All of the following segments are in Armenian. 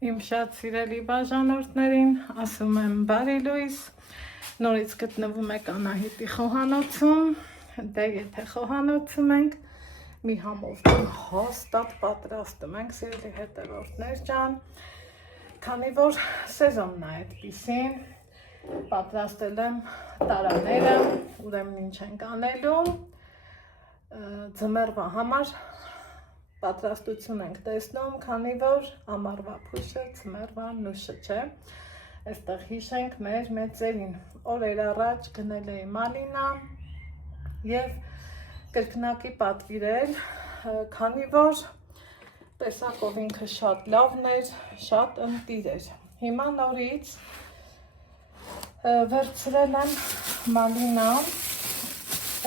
Իմ շատ սիրելի բաժանորդներին ասում եմ բարի լույս, նորից գտնվում եք Անահիտի խոհանոցում, դե եթե խոհանոցում ենք, մի համոզում հաստատ պատրաստում ենք, սիրելի հետևորդներ ջան, քանի որ սեզոնն է այդպիսին, պատրաստել եմ տարաները, ուրեմն ինչ ենք անելու, ձմեռվա համար պատրաստություն ենք տեսնում, քանի որ ամառվա փուշը ձմեռվա նուշը չէ, այստեղ հիշենք մեր մեծերին, օրեր առաջ գնել էի մալինա և կրկնակի պատվիրել, քանի որ տեսակով ինքը շատ լավն էր, շատ ընտիր էր, հիմա նորից վերցրել եմ մալինան,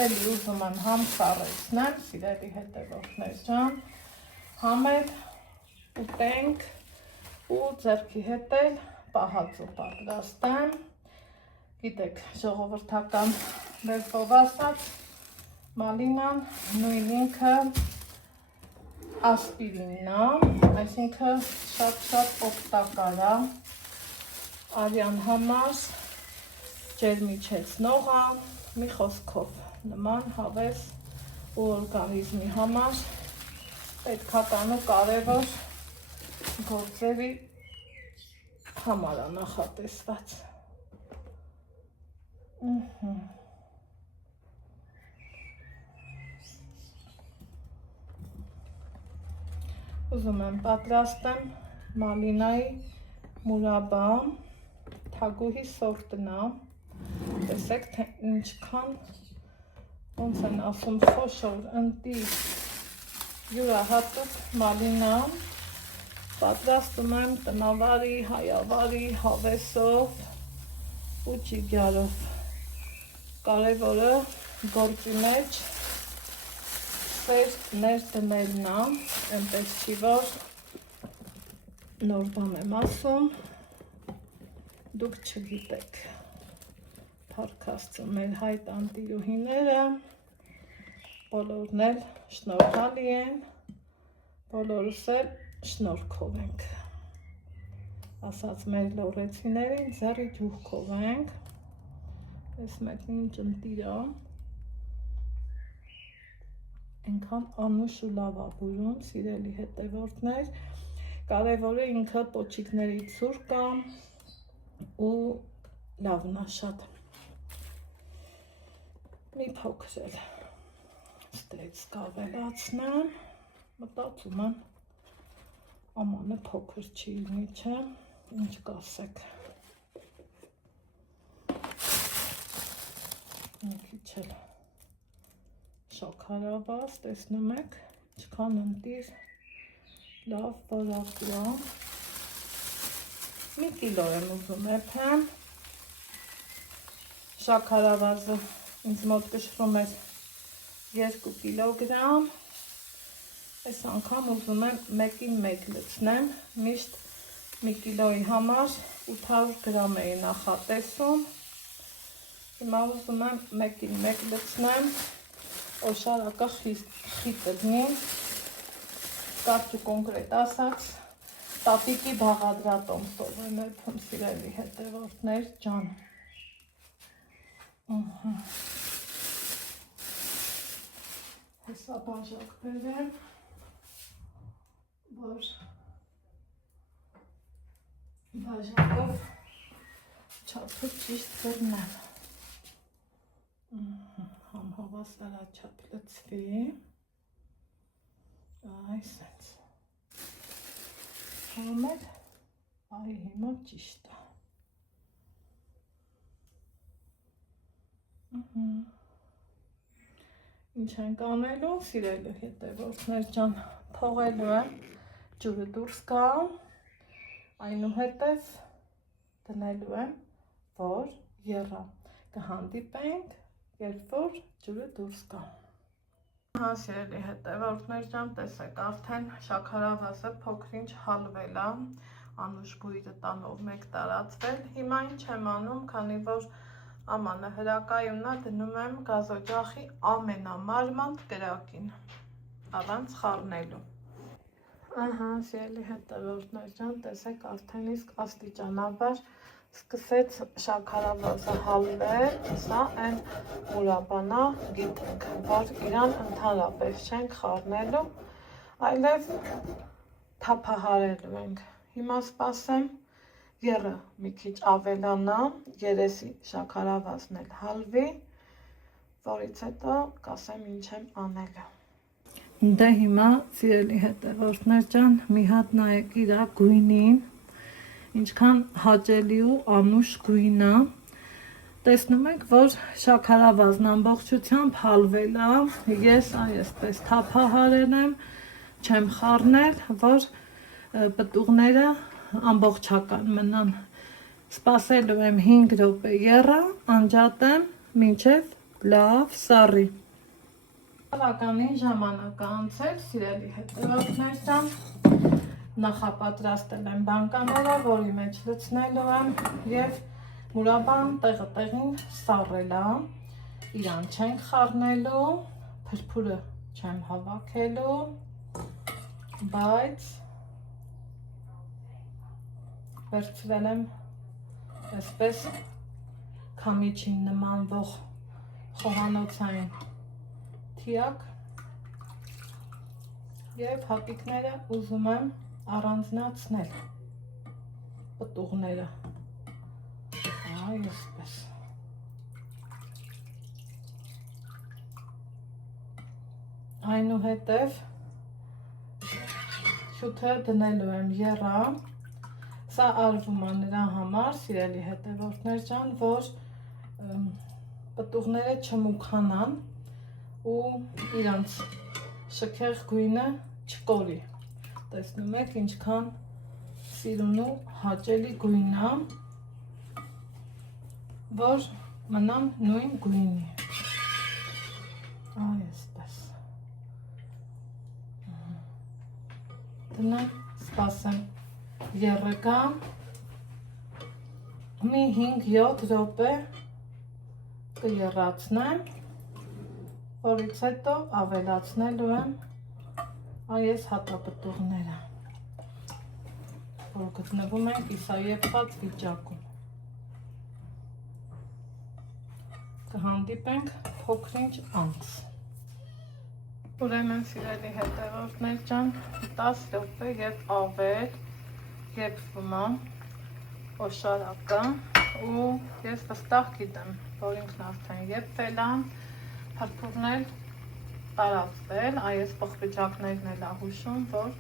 էլի ուզում եմ համ սառեցնեմ, սիրելի հետևորդներ ջան, համ էլ ուտենք ու ձեռքի հետ էլ պահածու պատրաստեմ, գիտեք ժողովրդական լեզվով ասած, մալինան նույն ինքը ասպիրինն է, այսինքն շատ օգտակար է արյան համար, ջերմիչեցնող է, մի խոսքով նման հավես ու օրգանիզմի համար պետքական ու կարևոր գործերի համար է նախատեսված։ Ուզում եմ պատրաստեմ մալինայի մուրաբա, թագուհի սորտն է, տեսեք թե ինչքան, ոնց են ասում, խոշոր, ընտիր, յուրահատուկ մալինա, պատրաստում եմ տնավարի, հայավարի, հավեսով ու ճիգյարով, կարևորը գործի մեջ սեր ներդնելն է, այնպես չի, որ նոր բան եմ ասում, դուք չգիտեք, փառք մեր հայ տանտիրուհիները, բոլորն էլ շնորհալի են, բոլորս էլ շնորհքով ենք, ասած մեր լոռեցիներին ձեռի ջուղքով ենք, այս մեկ ինչ ընտիր է, այնքան անուշ ու լավ է բուրում, սիրելի հետևորդներ, կարևորը ինքը պոչիկների ցուրկ է ու լավն է շատ, մի փոքր էլ ստեյց կավելացնեմ, մտածում եմ, ամանը փոքր չի լինի, չէ, ինչ կասեք, մի քիչ էլ շաքարավազ, տեսնում եք, ինչքան ընտիր, լավ բարակուա, մի կիլո եմ ուզում եփեմ, շաքարավազը ինձ մոտ կշռում էր 2 կիլոգրամ, այս անգամ ուզում եմ 1-ին 1 լցնեմ, միշտ 1 կիլոյի համար 800 գրամ էի նախատեսում, հիմա ուզում եմ 1-ին 1 լցնեմ, օշարակը խիտ լինի, կարճ ու կոնկրետ ասած, տատիկի բաղադրատոմսով եմ եփում, սիրելի հետևորդներ ջան, հեսա բաժակ բերեմ, որ բաժակով չափը ճիշտ բռնեմ, համ հավասարաչափ լցվի, այսենց, համ էլ, այ հիմա ճիշտ է, Ինչ ենք անելու, սիրելի հետևորդներ ջան, փողելու եմ, ջուրը դուրս գա, այնուհետև դնելու եմ, որ եռա, կհանդիպենք, երբ որ ջուրը դուրս գա։ Հա, սիրելի հետևորդներ ջան, տեսեք, արդեն շաքարավազը փոքր-ինչ հալվել է, անուշ բույրը տանով մեկ տարածվել, հիմա ինչ եմ անում, քանի որ ամանը հրակայունն է, դնում եմ գազօջախի ամենամանր կրակին, առանց խառնելու։ Ահա, սիրելի հետևորդներ ջան, տեսեք արդեն իսկ աստիճանաբար սկսեց շաքարավազը հալվել, սա այն մուրաբանա գիտենք, որ իրան ընդհանրապես չենք խառնելու, այլև թափահարելու ենք։ Հիմա սպասեմ եռը մի քիչ ավելանա, երեսի շաքարավազն էլ հալվի, որից հետո կասեմ ինչ եմ անելու։ Դե հիմա սիրելի հետևորդներ ջան, մի հատ նայեք իրա գույնին, ինչքան հաճելի ու անուշ գույն է։ Տեսնում եք, որ շաքարավազն ամբողջությամբ հալվել է, ես այսպես թափահարել եմ, չեմ խառնել, որ պտուղները ամբողջական մնան։ Սպասելու եմ 5 րոպե եռա, անջատեմ, մինչև լավ սառի։ Բավականին ժամանակ է անցել, սիրելի հետևորդներ ջան, նախապատրաստել եմ բանկաները, որի մեջ լցնելու եմ և մուրաբան տեղը տեղին սառել է, իրան չենք խառնելու, փրփուրը չեմ հավաքելու, բայց վերցրել եմ այսպես քամիչին նմանվող խոհանոցային թիակ և հատիկները ուզում եմ առանձնացնել, պտուղները, այսպես։ Այնուհետև շութը դնելու եմ եռա, սա արվում է նրա համար, սիրելի հետևորդներ ջան, որ պտուղները չմուքանան ու իրանց շքեղ գույնը չկորի։ Տեսնում եք ինչքան սիրուն ու հաճելի գույն է, որ մնան նույն գույնի։ Այսպես։ Դնեմ, սպասեմ եռը գա, մի 5-7 րոպե կեռացնեմ, որից հետո ավելացնելու եմ այս հատապտուղները, որ գտնվում են կիսաեփված վիճակում։ Կհանդիպենք փոքր-ինչ անց։ Ուրեմն սիրելի հետևորդներ ջան, 10 րոպե եւ ավել եփվում է օշարակը ու ես վստահ գիտեմ, որ ինքն արդեն եփվել է, փրփուրն էլ տարածվել, այս փոխվիճակներն էլ հուշում, որ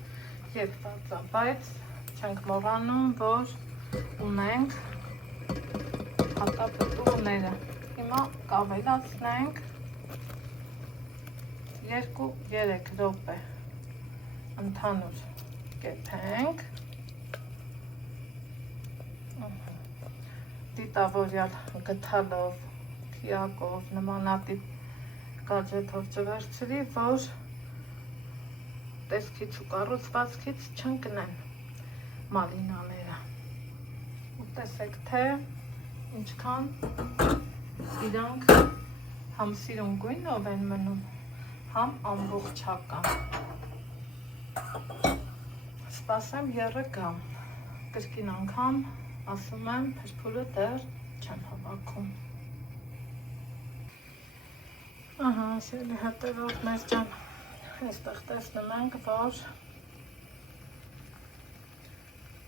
եփված է, բայց չենք մոռանում, որ ունենք հատապտուղները։ Հիմա կավելացնենք 2-3 րոպե ընդհանուր կեփենք, դիտավորյալ գդալով, թիակով, նմանատիպ գաջեթով չվերցրի, որ տեսքից ու կառուցվածքից չընկնեն մալինաները։ Ու տեսեք, թե ինչքան իրանք համ սիրուն գույնով են մնում, համ ամբողջական։ Սպասեմ եռը գամ, կրկին անգամ ասում եմ, փրփուրը դեռ չեմ հավաքում։ Ահա, սիրելի հետևորդներ ջան, այստեղ տեսնում ենք, որ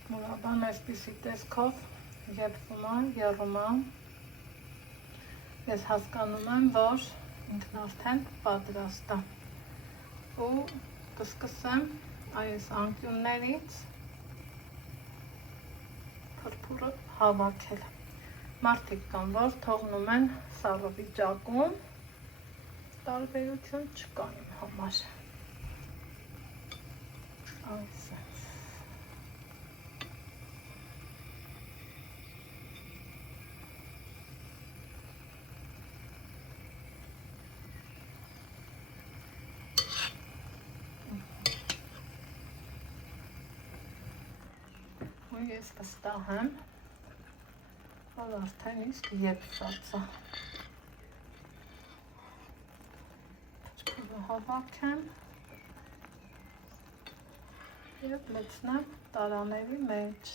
մուրաբան այսպիսի տեսքով եփվում է, եռում է։ Ես հասկանում եմ, որ ինքն արդեն պատրաստ է։ Ու կսկսեմ այս անկյուններից փրփուրը հավաքել։ Մարդիկ կան, որ թողնում են սառը վիճակում, տարբերություն չկա իմ համար։ Այսպես։ Ու ես վստահ եմ, որ արդեն իսկ եփված է։ Հավաքեմ Եվ լցնեմ տարաների մեջ։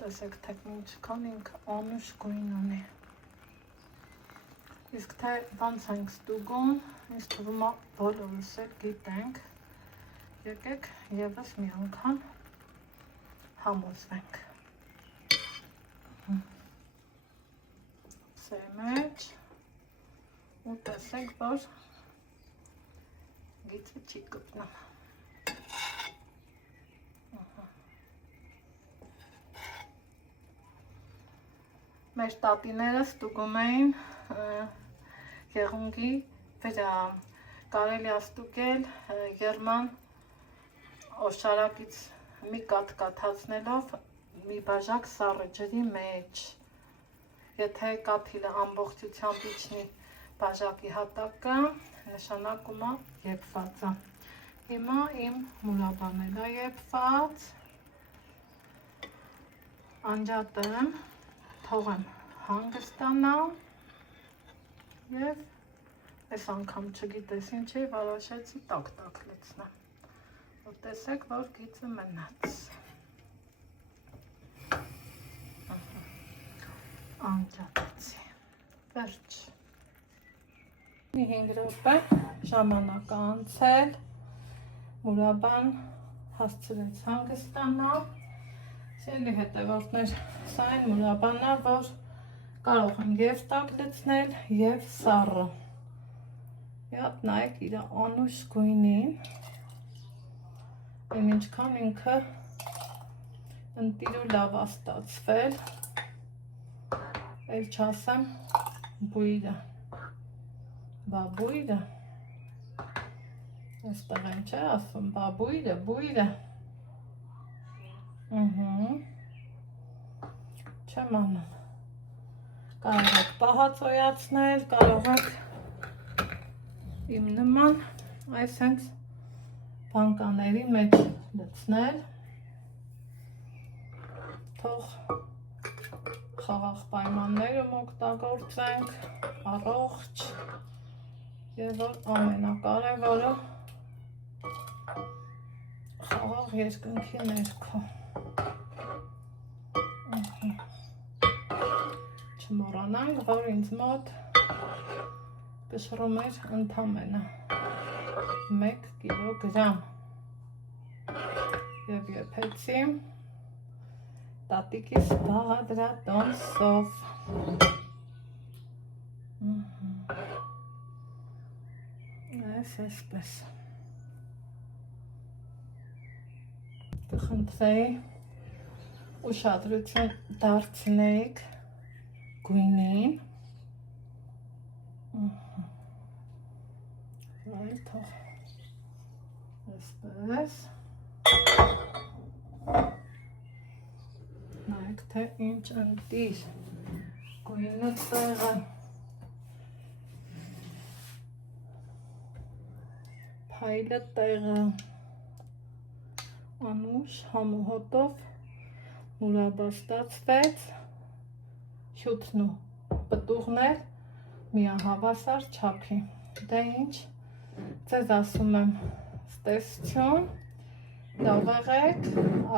Տեսեք, թե ինչքան ինքը անուշ գույն ունի։ Իսկ թե ոնց ենք ստուգում, ինձ թվում է բոլորս էլ գիտենք։ Եկեք եւս մի անգամ համոզվենք։ Սերի մեջ ու տեսեք, որ գիծը չի կպնում։ Մեր տատիները ստուգում էին եղունգի վրա, կարելի է ստուգել երման օշարակից մի կաթ հացնելով մի բաժակ սառը ջրի մեջ։ Եթե կաթիլը ամբողջությամբ իջնի բաժակի հատակը, նշանակում է եփված է։ Հիմա իմ մուրաբան է եփված, անջատեմ, թողեմ հանգստանա եւ այս անգամ չգիտես ինչի որոշեցի տակ լցնեմ։ Որ տեսեք, որ գիծը մնաց։ Անջատեցի։ Վերջ։ Մի 5 րոպե ժամանակ անցել, մուրաբան հասցրեց հանգստանալ։ Սիրելի հետևորդներ, սա այն մուրաբանն է, որ կարող եմ եւ տաք լցնել, եւ սառը։ Եվ նայեք իր անուշ գույնին, ինչքան ինքը ընտիր ու լավ է ստացվել, էլ չասեմ բույրը, բա բույրը, այստեղ են չէ ասում, բա բույրը, չեմ անում, կարող եք պահածոյացնել, կարող եք իմ նման այս հենց բանկաների մեջ լցնել, թող խաղաղ պայմաններում օգտագործենք, առողջ եւ որ ամենակարևորը խաղաղ երկնքի ներքո։ Չմոռանանք, որ ինձ մոտ կշռում էր ընդամենը 1 կիլոգրամ եւ եփեցի տատիկիս բաղադրատոմսով։ Այսպես։ Կխնդրեի ուշադրություն դարձնեք գույնին։ Այլ թող այսպես։ Նայեք, թե ինչ ընտիր գույնը տեղը։ Փայլը տեղը։ Անուշ համոհոտով մուրաբա ստացվեց, հյութն ու պտուղն էլ միահավասար չափի։ Դե ինչ, ձեզ ասում եմ ստեսություն, լավ եղեք,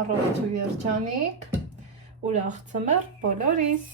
առողջ ու երջանիկ, ուրախ ծնվեր բոլորիս։